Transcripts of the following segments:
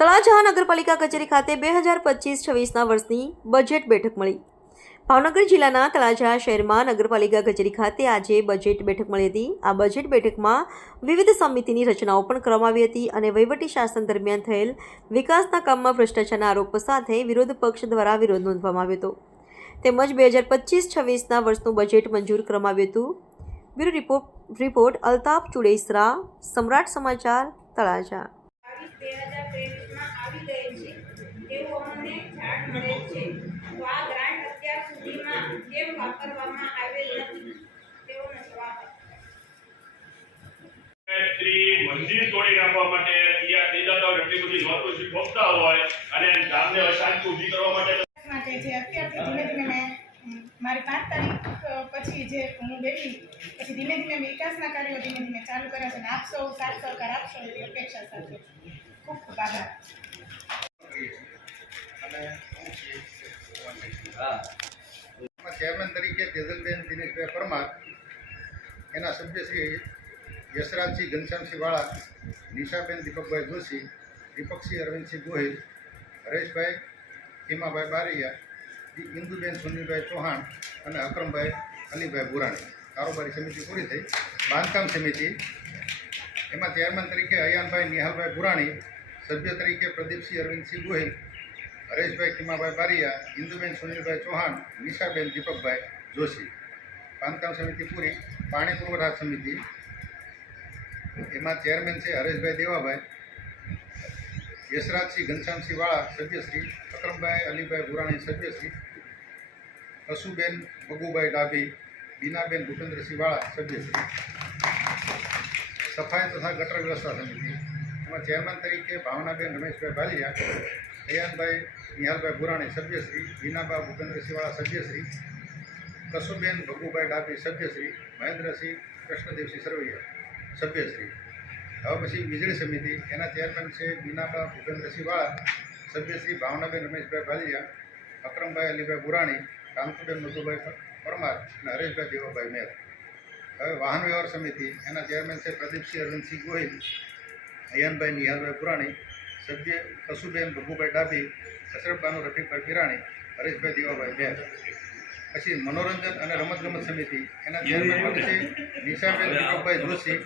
તળાજા નગરપાલિકા કચેરી ખાતે બે હજાર પચીસ છવ્વીસના વર્ષની બજેટ બેઠક મળી. ભાવનગર જિલ્લાના તળાજા શહેરમાં નગરપાલિકા કચેરી ખાતે આજે બજેટ બેઠક મળી હતી. આ બજેટ બેઠકમાં વિવિધ સમિતિની રચનાઓ પણ કરવામાં આવી હતી અને વહીવટી શાસન દરમિયાન થયેલ વિકાસના કામમાં ભ્રષ્ટાચારના આરોપો સાથે વિરોધ પક્ષ દ્વારા વિરોધ નોંધવામાં આવ્યો હતો. તેમજ બે હજાર પચીસ છવ્વીસના વર્ષનું બજેટ મંજૂર કરવામાં આવ્યું હતું. Bureau report report Altaf Chudesara, Samrat Samachar, Talaja. જાણ છે. તો આ ગ્રાન્ટ અત્યાર સુધીમાં કેમ વાપરવામાં આવેલ નથી? તેઓનો જવાબ મંદિર તોડી નાખવા માટે તૈયાર થઈ એટલી બધી નોટોથી ભોગતા હોય અને ગામને અશાંતિ ઊભી કરવા માટે માટે જે અત્યારથી ધીમે ધીમે મેં મારી પાંચ તારીખ પછી જે હું બેઠી પછી ધીમે ધીમે વિકાસના કાર્યો ધીમે ધીમે ચાલુ કર્યા છે અને આપ સૌ સાથ સહકાર આપશો એવી અપેક્ષા સાથે ખૂબ ખૂબ આભાર. એમાં ચેરમેન તરીકે તેજલબેન દિનેશભાઈ પરમાર, એના સભ્ય શ્રી યશરાજસિંહ ઘનશ્યામસિંહ વાળા નિશાબેન દીપકભાઈ જોશી, દીપકસિંહ અરવિંદસિંહ ગોહિલ, હરેશભાઈ હિમાભાઈ બારૈયા ઇન્દુબેન સુનિલભાઈ ચૌહાણ અને અક્રમભાઈ અલીભાઈ બુરાણી. કારોબારી સમિતિ પૂરી થઈ. બાંધકામ સમિતિ. એમાં ચેરમેન તરીકે અયાનભાઈ નિહાલભાઈ બુરાણી, સભ્ય તરીકે પ્રદીપસિંહ અરવિંદસિંહ ગોહિલ હરેશભાઈ ખીમાભાઈ બારિયા, ઇન્દુબેન સુનિલભાઈ ચૌહાણ, નિશાબેન દીપકભાઈ જોશી. બાંધકામ સમિતિ પૂરી, પાણી પુરવઠા સમિતિ. એમાં ચેરમેન છે હરેશભાઈ દેવાભાઈ. યશરાજસિંહ, ઘનશ્યામસિંહ વાળા સભ્યશ્રી, અક્રમભાઈ અલીભાઈ ભુરાણી સભ્યશ્રી અશુબેન બગુભાઈ ડાભી, બીનાબેન ભૂપેન્દ્રસિંહ વાળા સભ્યશ્રી. સફાઈ તથા ગટર વ્યવસ્થા સમિતિ. એમાં ચેરમેન તરીકે ભાવનાબેન રમેશભાઈ ભાલિયા અયાનભાઈ નિહાલભાઈ બુરાણી સભ્યશ્રી બીનાબા ભૂપેન્દ્રસિંહ વાળા સભ્યશ્રી કસુબેન ભગુભાઈ ડાભી સભ્યશ્રી મહેન્દ્રસિંહ કૃષ્ણદેવસિંહ સરવૈયા સભ્યશ્રી હવે પછી વીજળી સમિતિ એના ચેરમેન છે બીનાબા ભૂપેન્દ્રસિંહ વાળા સભ્યશ્રી ભાવનાબેન રમેશભાઈ ભાલિયા અક્રમભાઈ અલીભાઈ બુરાણી કાંતુબેન મધુભાઈ પરમાર અને હરેશભાઈ દેવાભાઈ મેર। હવે વાહન વ્યવહાર સમિતિ, એના ચેરમેન છે પ્રદીપસિંહ અરવિંદસિંહ ગોહિલ, અયનભાઈ નિહાલભાઈ પુરાણી સભ્ય કસુબેન ભગુભાઈ ડાભી અશરફબાનુ રફીકભાઈ કિરાણી હરેશભાઈ દેવાભાઈ બેન. પછી મનોરંજન અને રમતગમત સમિતિ, એના ચેરમેન પદ છે નિશાબેન દીપકભાઈ જોશી,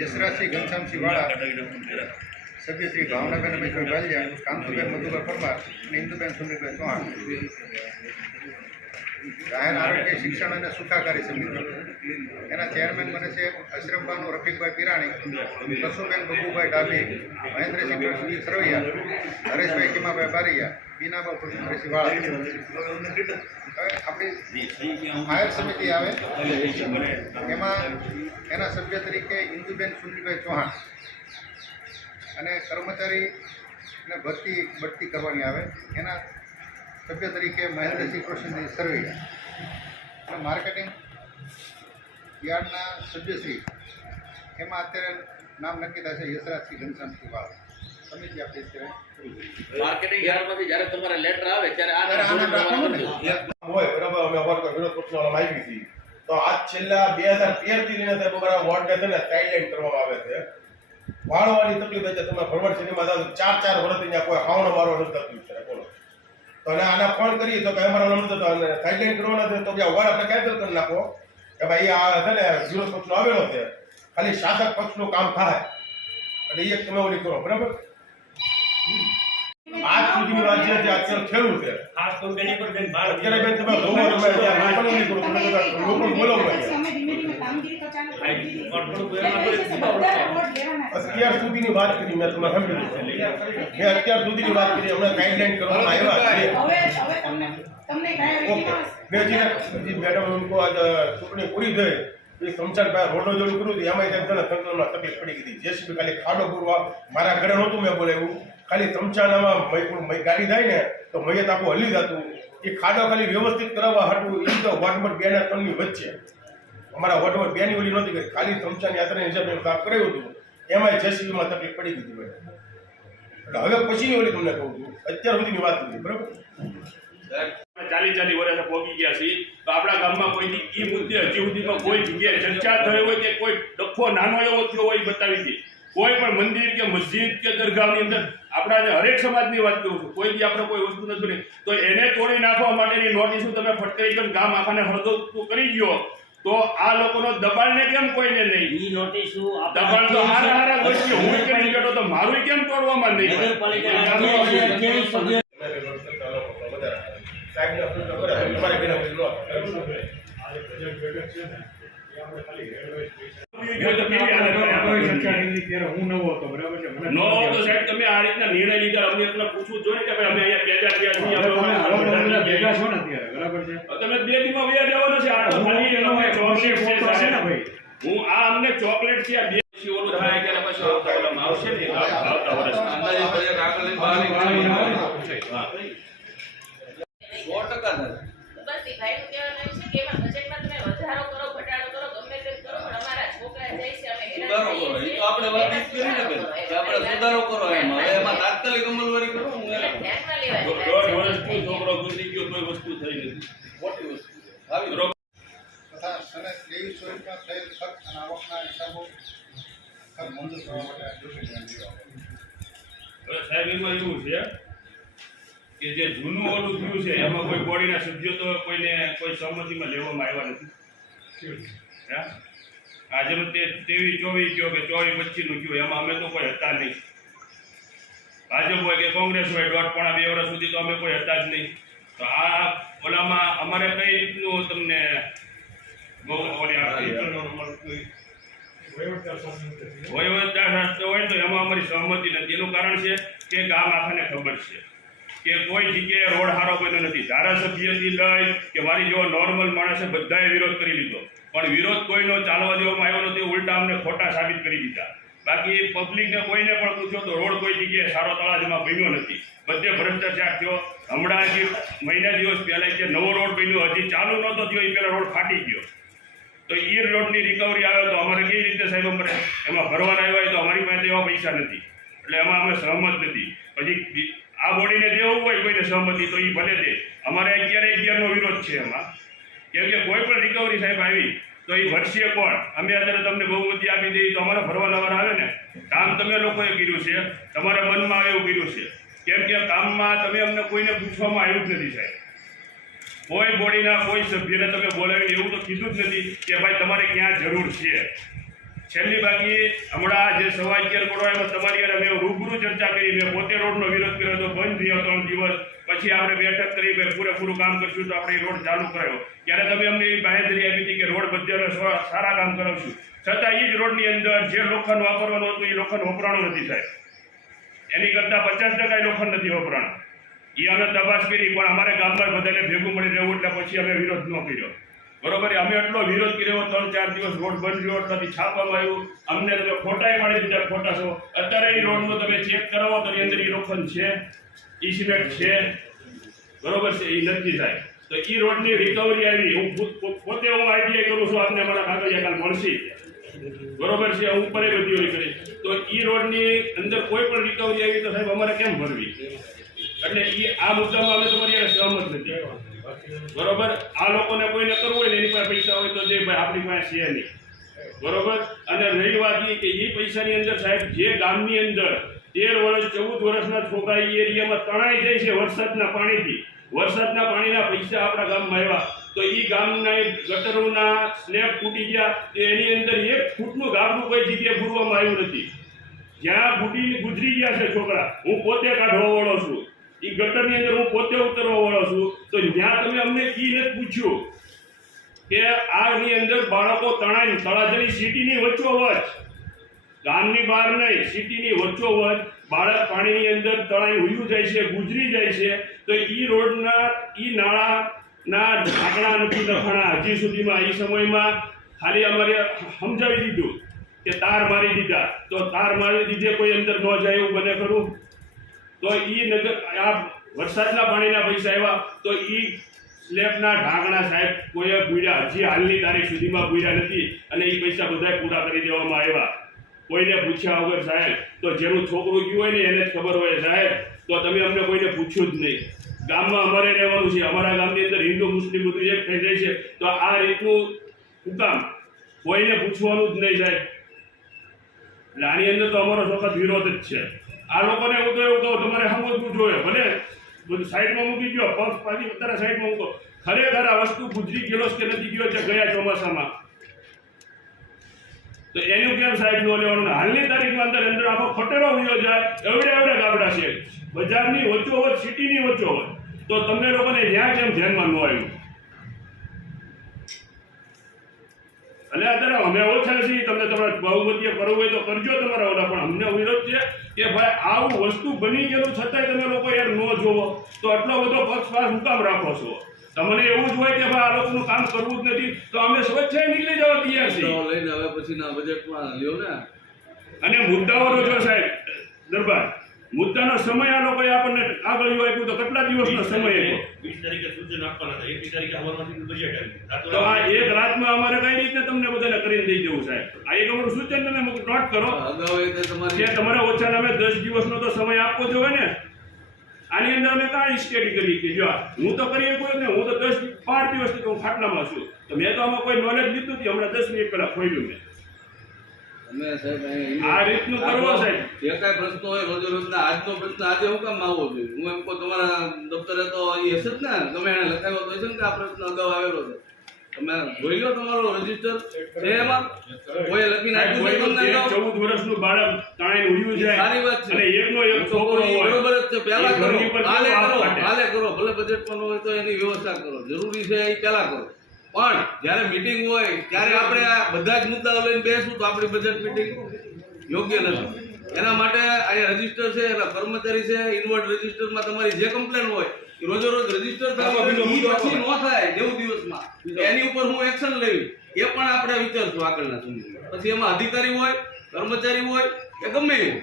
યશરાજસિંહ ઘનશ્યામસિંહ વાળા સભ્ય શ્રી ભાવનાબેન રમેશભાઈ બાલિયા કાંતુબેન મધુભાઈ પરમાર અને ઇન્દુબેન સુનિલભાઈ ચૌહાણ. જાહેર આરોગ્ય, શિક્ષણ અને સુખાકારી સમિતિ એના ચેરમેન બને છે અશરફબાનુ રફીકભાઈ પિરાણી કસુબેન બબુભાઈ ડાભી, મહેન્દ્રસિંહ કૃષ્ણજી સરવૈયા હરેશભાઈ કિમાભાઈ બારૈયા, બીનાબા કૃષ્ણસિંહ વાળા. હવે આપણી આયર સમિતિ આવે. એમાં એના સભ્ય તરીકે ઇન્દુબેન સુનિલભાઈ ચૌહાણ અને કર્મચારી ને ભરતી બઢતી કરવાની આવે. એના સભ્ય તરીકે મહેન્દ્રસિંહ કૃષ્ણજી સરવૈયા માર્કેટિંગ યાર્ડના સભ્યશ્રી એમાં અત્યારે નામ નક્કી થશે યશરાજસિંહ ઘનશ્યામસિંહ વાળા. સમિતિ આપણી અત્યારે માર્કેટિંગ યાર્ડમાંથી જ્યારે તમારે લેટર આવે ત્યારે આ. હોય. બરાબર અમે અમારે કોઈ વિરોધ પક્ષમાં આવી હતી તો આજ છેલ્લા બે હજાર તેરથી લઈને સાહેબ અમારા વોર્ડને છે ને સાઇડલાઇન કરવામાં આવે છે. વાળવાની તકલીફ છે તમે ભરવડ સિનેમા ચાર ચાર વર્ષથી ત્યાં કોઈ ખાવાનો મારો નથી તકલીફ છે તો અને આને ફોન કરીએ તો કે અમારો નંબર તો અને સાઇડલાઇન કરવાના છે તો કે આપણે કેન્સલ કરી નાખો. કે ભાઈ આ છે ને વિરોધ પક્ષનો આવેલો છે. ખાલી શાસક પક્ષનું કામ થાય. એટલે એ એક તમે ઓલી કરો બરાબર? આજ સુધીની વાત જે અત્યારે ખેડૂત છે. અત્યારે બેન તમે લોકો અત્યાર સુધીની વાત કરી મેં તમે સમજી મેં અત્યાર સુધીની વાત કરી હમણાં ગાઈડલાઈન કરવામાં આવ્યા છે. તમને તમને મેડમ ઉनको આજ ચૂંટણી પૂરી થઈ એ સમસાન પાસે રોડો જોડું કર્યું એમાં તેમ તને તંત્રમાં તકલીફ પડી ગઈ જેસીબી ખાલી ખાડો પૂરવા મારા ઘરે નહોતું મેં બોલાવ્યું. ખાલી સમસાનામાં ગાડી થાય ને તો મયત આખું હલી જતું. એ ખાડો ખાલી વ્યવસ્થિત કરાવવા હતું એ તો વોર્ડ નંબર બે ના ત્રણની વચ્ચે. અમારા વોર્ડમાં નંબર બે ની ઓલી નહોતી કરી. ખાલી સમસાન યાત્રાની હિસાબે કામ કરાવ્યું હતું. એમાં જેસીબીમાં તકલીફ પડી ગઈ હતી એટલે હવે પછીની ઓલી તમને કહું છું. અત્યાર સુધીની વાત નથી, બરાબર? ચાલી ચાલી વર્ષે પહોંચી તો આપણા ગામમાં કોઈ ઈ મુદ્દે હજી સુધીમાં કોઈ જગ્યાએ ચર્ચા થઈ હોય કે કોઈ ડખો નાનો એવો થયો હોય બતાવી દે. કોઈ પણ મંદિર કે મસ્જિદ કે દરગાહની અંદર આપણા હરેક સમાજની વાત કરું છું, કોઈ બી આપણે કોઈ વસ્તુ નથી તો એને તોડી નાખવા માટેની નોટિસ તમે ફટકારી ગામ આખાને હળદો કરી ગયો તો આ લોકોનો દબાણને કેમ કોઈને નહીં? ઈ નોટિસો દબાણ તો હારા હારા ગોઠવી હું કરી બેઠો તો મારું કેમ તોડવામાં નહીં સભ્ય તમે ન. હોય છે? નો હોય આ રીતના નિર્ણય લીધા અમને પૂછવું જોઈએ કે ભાઈ અમે અહીંયા પેદા થયા છીએ ભેગા છો ને અત્યારે બરાબર છે તમે બે દીમાં વયા જવાનો છે આ ખાલી એનો અમે ચોકલેટ છે ને ભાઈ હું આ અમને ચોકલેટ છે આ બે પછી ઓલું થાય ત્યારે પછી આવતા આવશે ને આવતા વર્ષ અંદાજે project આગળ લઈને બહાર નીકળવાનું. હા. સો ટકા થાય. બસ એ ભાઈનું કહેવાનું છે કે એમાં બજેટમાં તમે વધારો કરો ઘટાડો કરો ગમે તેમ કરો પણ અમારા છોકરા જાય છે અમે હેરાન સુધારો કરો. એ તો આપણે વાત કરી ને. કે આપણે સુધારો કરો એમ. હવે એમાં તાત્કાલિક અમલવારી કરો હું એટલે એમ. ધ્યાનમાં લેવાની દોઢ વાત છે. છોકરો ગયો કોઈ વસ્તુ થઈ નથી. મોટી વસ્તુ. આવી તથા સને ત્રેવીસ ચોવીસમાં થયેલ ખર્ચ અને આવકના હિસાબો ખર્ચ મંજૂર કરવા માટે હવે સાહેબ એમાં એવું છે કે જે જૂનું ઓલું થયું છે એમાં કોઈ બોડીના સભ્યો તો કોઈને કોઈ સહમતિમાં લેવામાં આવ્યા નથી. હા? આજે તે ત્રેવીસ ચોવીસ કયો કે ચોવીસ પચીસનું કયો એમાં અમે તો કોઈ હતા નહીં. ભાજપ હોય કે કોંગ્રેસ હોય દોઢ પોણા બે વર્ષ સુધી તો અમે કોઈ હતા જ નહીં. તો આ ઓલામાં અમારે કઈ રીતનું તમને વહીવટદાર શાસ્ત્ર હોય તો એમાં અમારી સહમતિ નથી. એનું કારણ છે કે ગામ આખાને ખબર છે કે કોઈ જગ્યાએ રોડ હારો બન્યો નથી. ધારાસભ્યથી લઈ કે મારી જેવો નોર્મલ માણસે બધાએ વિરોધ કરી લીધો. પણ વિરોધ કોઈનો ચાલવા દેવામાં આવ્યો નથી ઉલટા અમને ખોટા સાબિત કરી દીધા. બાકી પબ્લિકને કોઈને પણ પૂછો તો રોડ કોઈ જગ્યાએ સારો તળાજમાં બન્યો નથી. બધે ભ્રષ્ટાચાર થયો. હમણાં જે મહિના દિવસ પહેલાં જે નવો રોડ બન્યો, હજી ચાલુ નહોતો થયો એ પહેલાં રોડ ફાટી ગયો. તો એ રોડની રિકવરી આવે તો અમારે કઈ રીતે સાહેબ અમારે? એમાં ભરવાના આવ્યા હોય તો અમારી પાસે એવા પૈસા નથી. એટલે એમાં અમે સહમત નથી. પછી આ બોડીને દેવું હોય કોઈને સહમતિ, તો એ ભલે દે. અમારે અગિયારે અગિયારનો વિરોધ છે એમાં. કેમ કે કોઈ પણ રિકવરી સાહેબ આવી, તો એ ભરશે કોણ? અમે અત્યારે તમને બહુમતી આપી દઈએ તો અમારે ભરવાના આવે ને. કામ તમે લોકોએ કર્યું છે. તમારા મનમાં એવું કર્યું છે. કેમ કે કામમાં તમે અમને કોઈને પૂછવામાં આવ્યું જ નથી સાહેબ. કોઈ બોડીના કોઈ સભ્યને તમે બોલાવીને એવું તો કીધું જ નથી કે ભાઈ તમારે ક્યાં જરૂર છે. છેલ્લી બાકી હમણાં જે સવા અગિયાર કરોડ એમાં તમારી હારે મેં રૂબરૂ ચર્ચા કરી, મેં પોતે રોડનો વિરોધ કર્યો હતો, બંધ થયો ત્રણ દિવસ. પછી આપણે બેઠક કરી ભાઈ પૂરેપૂરું કામ કરશું તો આપણે એ રોડ ચાલુ કરાયો. ત્યારે તમે અમને એવી બાહેધરી આપી હતી કે રોડ બધાને સારા કામ કરાવશું. છતાં એ જ રોડની અંદર જે લોખંડ વાપરવાનું હતું એ લોખંડ વપરાણું નથી સાહેબ. એની કરતાં પચાસ ટકા લોખંડ નથી વપરાણ. એ અમે તપાસ કરી, પણ અમારે ગામમાં બધાને ભેગું મળી રહેવું એટલે પછી અમે વિરોધ ન કર્યો. બરોબર અમે એટલો વિરોધ કર્યો, ત્રણ ચાર દિવસ રોડ બંધ રહ્યો તમે છાપવામાં આવ્યું. અમને તમે ખોટાઈ પાડી દીધા, ખોટા છો. અત્યારે એ રોડનો તમે ચેક કરાવો તો એની અંદર એ લોખંડ છે એ સિમેન્ટ છે. બરોબર છે? એ નથી થાય. તો એ રોડની રિકવરી આવી. હું પોતે હું આઈટીઆઈ કરું છું, આપને મારા કાગળિયા કાલ મળશે. બરોબર છે ઉપર એ બધી ઓલી કરી. તો એ રોડની અંદર કોઈ પણ રિકવરી આવી તો સાહેબ અમારે કેમ ભરવી? એટલે એ આ મુદ્દામાં અમે તમારી સહમત નથી. બરોબર? આ લોકોને કોઈને કરવું હોય ને એની પાસે પૈસા હોય તો જે ભાઈ આપણી પાસે છે નહીં. બરોબર? અને રહી વાત કે એ પૈસાની અંદર સાહેબ જે ગામની અંદર તેર વર્ષ, ચૌદ વર્ષના છોકરા એ એરિયામાં તણાઈ જાય છે વરસાદના પાણીથી. વરસાદના પાણીના પૈસા આપણા ગામમાં આવ્યા. તો એ ગામના ગટરોના સ્લેબ ફૂટી ગયા એની અંદર એક ફૂટનું ગામનું કોઈ જગ્યાએ પૂરવામાં આવ્યું નથી. જ્યાં બુડી ગુજરી ગયા છે છોકરા, હું પોતે કાઢવા વાળો છું. એ ગટરની અંદર હું પોતે ઉતરવા વાળો છું. તો જ્યાં તમે અમને એ નથી પૂછ્યું કે આની અંદર બાળકો તણાઈ તળાજાની સિટીની વચ્ચોવચ ગામની બહાર નહીં, સિટીની વચ્ચોવચ બાળક પાણીની અંદર તણાઈ હુયું જાય છે, ગુજરી જાય છે. તો એ રોડના, ઈ નાળાના ઢાંકણા નથી લખાણા હજી સુધીમાં, એ સમયમાં ખાલી અમારે સમજાવી દીધું કે તાર મારી દીધા. તો તાર મારી દીધે કોઈ અંદર ન જાય એવું બને ખરું? તો એ નગર, આ વરસાદના પાણીના પૈસા આવ્યા. તો એ સ્લેબના ઢાંકણા સાહેબ કોઈએ પૂર્યા હજી હાલની તારીખ સુધીમાં પૂર્યા નથી અને એ પૈસા બધાએ પૂરા કરી દેવામાં આવ્યા. કોઈને પૂછ્યા વગર સાહેબ, તો જેનું છોકરું ગયું હોય ને એને જ ખબર હોય સાહેબ, તો તમે અમને કોઈને પૂછ્યું જ નહીં. ગામમાં અમારે રહેવાનું છે. અમારા ગામની અંદર હિન્દુ, મુસ્લિમ બધું એક થઈ જાય છે. તો આ રીતનું હુકામ કોઈને પૂછવાનું જ નહીં સાહેબ. એટલે આની અંદર તો અમારો સખત વિરોધ જ છે. આ લોકોને હું તો એવું કહું, તમારે સમજવું જોઈએ. ભલે બધું સાઈડમાં મૂકી ગયો પક્ષ પાછી અત્યારે સાઈડમાં મૂકો. ખરેખર આ વસ્તુ ગુજરી ગયેલો કે નથી ગયો છે ગયા ચોમાસામાં? તો એનું કેમ સાહેબ નો લેવાનું? હાલની તારીખમાં અંદર અંદર આખો ખટેરો ઉડ્યો જાય, એવડે એવડે ગાબડા છે બજારની વચ્ચોવચ, સિટીની વચ્ચોવચ. તો તમને લોકોને ત્યાં કેમ ધ્યાનમાં ન આવ્યું? એટલે અત્યારે અમે ઓછા છીએ તમને તમારે બહુમતીય કરવું હોય તો કરજો તમારા ઓલા પણ અમને વિરોધ છે કે ભાઈ આવું વસ્તુ બની ગયેલું છતાંય તમે લોકો યાર ન જોવો તો આટલો બધો પક્ષપાત હું કામ રાખો છો? તમને એવું જ હોય કે ભાઈ આ લોકોનું કામ કરવું જ નથી. તો અમે સ્વચ્છ નીકળી જવા તૈયાર છીએ. લઈને હવે પછીના બજેટમાં લ્યો ને? અને મુદ્દાઓનો જો સાહેબ દરબાર. મુદ્દાનો સમય આ લોકોએ આપણને આગળ આપ્યું તો કેટલા દિવસનો સમય આપ્યો? હતા. તો આ એક રાતમાં અમારે કઈ રીતે તમને બધાને કરીને દઈ દેવું સાહેબ? આ એક અમારું સૂચન તમે નોટ કરો. કે તમારે ઓછા અમે દસ દિવસનો તો સમય આપવો જોઈએ ને. આની અંદર અમે કાંઈ સ્ટેડી કરી કે જો હું તો કરી શકું ને હું તો દસ બાર દિવસથી તો હું ખાટલામાં છું. તો મેં તો આમાં કોઈ નોલેજ લીધું નથી. હમણાં દસ મિનિટ પહેલા ખોલ્યું મેં. તમે સાહેબ આ રીતનું કરવો સાહેબ. જે કાંઈ પ્રશ્નો હોય રોજ રોજના આજનો પ્રશ્ન આજે હું કામ આવવો જોઈએ? હું એમ કહું તમારા દફતરે તો એ હશે જ ને તમે એને લખાવ્યો તો હશે ને કે આ પ્રશ્ન અગાઉ આવેલો છે. તમે જોઈ લો તમારો રજિસ્ટર. છે એમાં? કોઈ લખીને આપ્યું છે તમને ચૌદ વર્ષનું બાળક તાણે ઉડ્યું જાય સારી વાત છે. એકનો એક છોકરો બરોબર જ છે. પહેલા કરો. ઘરની હાલે કરો. હાલે કરો. ભલે બજેટમાં હોય તો એની વ્યવસ્થા કરો. જરૂરી છે એ પહેલા કરો. પણ જ્યારે મીટિંગ હોય ત્યારે આપણે આ બધા જ મુદ્દાઓ લઈને બેસું તો આપણી બજેટ મીટિંગ યોગ્ય નથી. એના માટે અહીંયા રજિસ્ટર છે એના કર્મચારી છે ઇન્વર્ટ રજીસ્ટરમાં તમારી જે કમ્પ્લેન હોય રોજે રોજ રજિસ્ટર પછી ન થાય નેવું દિવસમાં. એની ઉપર હું એક્શન લેવી એ પણ આપણે વિચારશું આગળના સમય. પછી એમાં અધિકારી હોય કર્મચારી હોય કે ગમે એ હોય.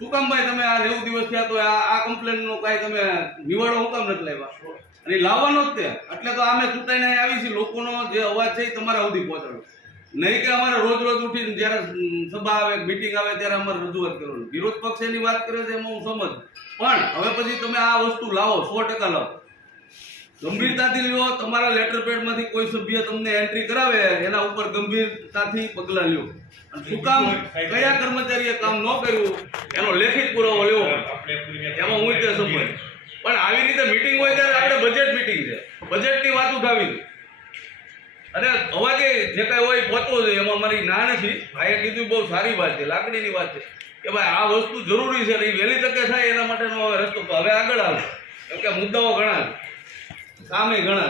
શું કામ ભાઈ તમે આ નેવું દિવસ થયા તો આ આ કમ્પ્લેનનો કાંઈ તમે નિવાડો હું કામ નથી લાવ્યા. અને લાવવાનો જ તે. એટલે તો અમે ચૂંટાઈને આવી છીએ. લોકોનો જે અવાજ છે એ તમારા સુધી પહોંચાડો. નહીં કે અમારે રોજ રોજ ઉઠીને જ્યારે સભા આવે મીટિંગ આવે ત્યારે અમારે રજૂઆત કરવાની. વિરોધ પક્ષ એની વાત કરે છે એમાં હું સમજ. પણ હવે પછી તમે આ વસ્તુ લાવો સો ટકા લાવો. ગંભીરતાથી લ્યો, તમારા લેટર પેડમાંથી કોઈ સભ્ય તમને એન્ટ્રી કરાવે, એના ઉપર ગંભીરતાથી પગલાં લ્યો. શું કામ? કયા કર્મચારીએ કામ ન કર્યું? એનો લેખિત પુરાવો લેવો એમાં હું તે સમજ પણ આવી રીતે મીટિંગ હોય ત્યારે આપણે બજેટ મીટિંગ છે. બજેટની વાત ઉઠાવી. અને અવાજે જે કાંઈ હોય પહોંચવો જોઈએ. એમાં મારી ના નથી. ભાઈએ કીધું, બહુ સારી વાત છે, લાગણીની વાત છે. કે ભાઈ, આ વસ્તુ જરૂરી છે એ વહેલી તકે થાય, એના માટેનો હવે રસ્તો. હવે આગળ આવે કેમ કે મુદ્દાઓ ઘણા છે. સામે ઘણા છે